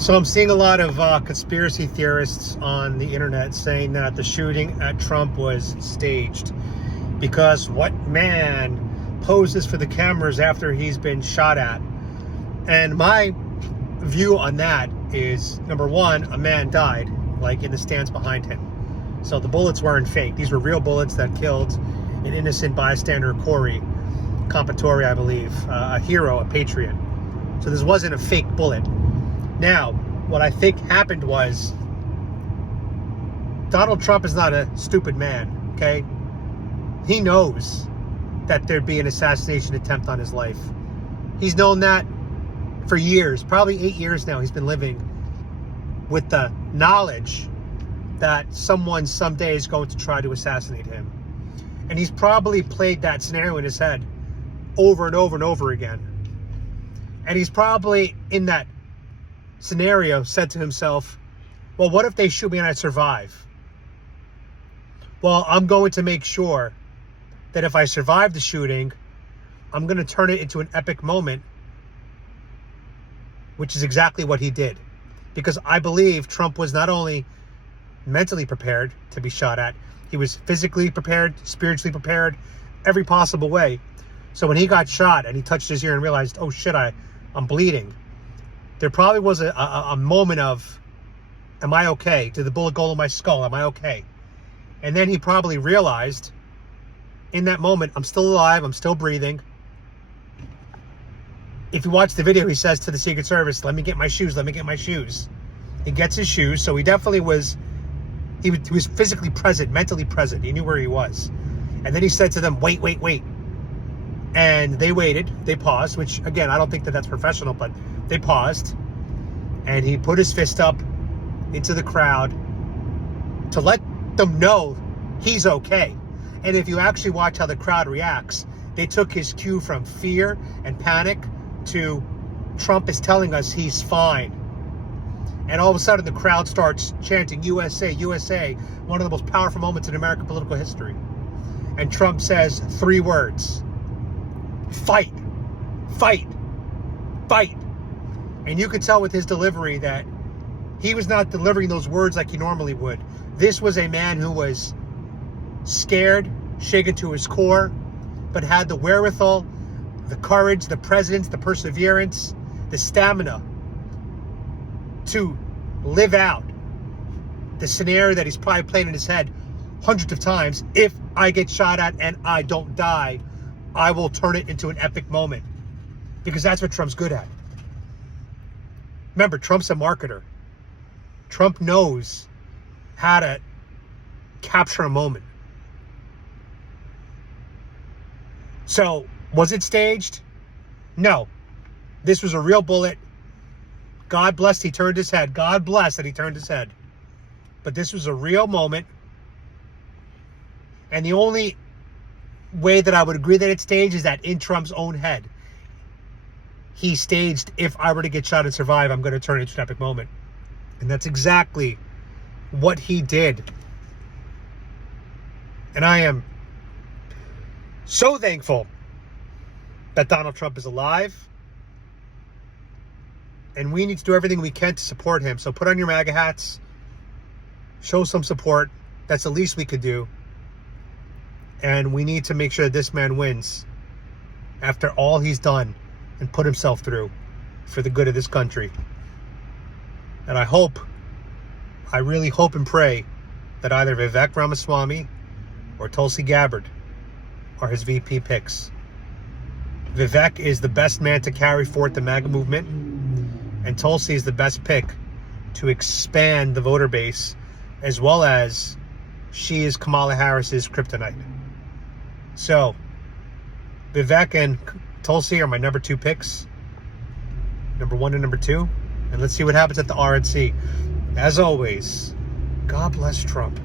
So I'm seeing a lot of conspiracy theorists on the internet saying that the shooting at Trump was staged because what man poses for the cameras after he's been shot at? And my view on that is, number one, a man died, like in the stands behind him. So the bullets weren't fake. These were real bullets that killed an innocent bystander, Corey Compatore, I believe, a hero, a patriot. So this wasn't a fake bullet. Now, what I think happened was Donald Trump is not a stupid man, okay? He knows that there'd be an assassination attempt on his life. He's known that for years, probably 8 years now. He's been living with the knowledge that someone someday is going to try to assassinate him. And he's probably played that scenario in his head over and over and over again. And he's probably in that scenario said to himself, well, what if they shoot me and I survive? Well, I'm going to make sure that if I survive the shooting, I'm going to turn it into an epic moment, which is exactly what he did. Because I believe Trump was not only mentally prepared to be shot at, he was physically prepared, spiritually prepared, every possible way. So when he got shot and he touched his ear and realized, oh shit, I'm bleeding, there probably was a moment of, am I okay? Did the bullet go in my skull? Am I okay? And then he probably realized in that moment, I'm still alive, I'm still breathing. If you watch the video, he says to the Secret Service, let me get my shoes, let me get my shoes. He gets his shoes, so he definitely was, he was physically present, mentally present. He knew where he was. And then he said to them, wait, wait, wait. And they waited, they paused, which again, I don't think that that's professional, but they paused. And he put his fist up into the crowd to let them know he's okay. And if you actually watch how the crowd reacts, they took his cue from fear and panic to Trump is telling us he's fine. And all of a sudden the crowd starts chanting USA, USA, one of the most powerful moments in American political history. And Trump says 3 words: fight, fight, fight. And you could tell with his delivery that he was not delivering those words like he normally would. This was a man who was scared, shaken to his core, but had the wherewithal, the courage, the presence, the perseverance, the stamina to live out the scenario that he's probably played in his head hundreds of times. If I get shot at and I don't die, I will turn it into an epic moment. Because that's what Trump's good at. Remember, Trump's a marketer. Trump knows how to capture a moment. So, was it staged? No. This was a real bullet. God bless he turned his head. God bless that he turned his head. But this was a real moment. And the only way that I would agree that it's staged is that in Trump's own head, he staged, if I were to get shot and survive, I'm going to turn it into an epic moment. And that's exactly what he did. And I am so thankful that Donald Trump is alive. And we need to do everything we can to support him. So put on your MAGA hats. Show some support. That's the least we could do. And we need to make sure that this man wins after all he's done and put himself through for the good of this country. And I really hope and pray that either Vivek Ramaswamy or Tulsi Gabbard are his VP picks. Vivek is the best man to carry forth the MAGA movement, and Tulsi is the best pick to expand the voter base, as well as she is Kamala Harris's kryptonite. So, Vivek and Tulsi are my number 2 picks. Number 1 and number 2. And let's see what happens at the RNC. As always, God bless Trump.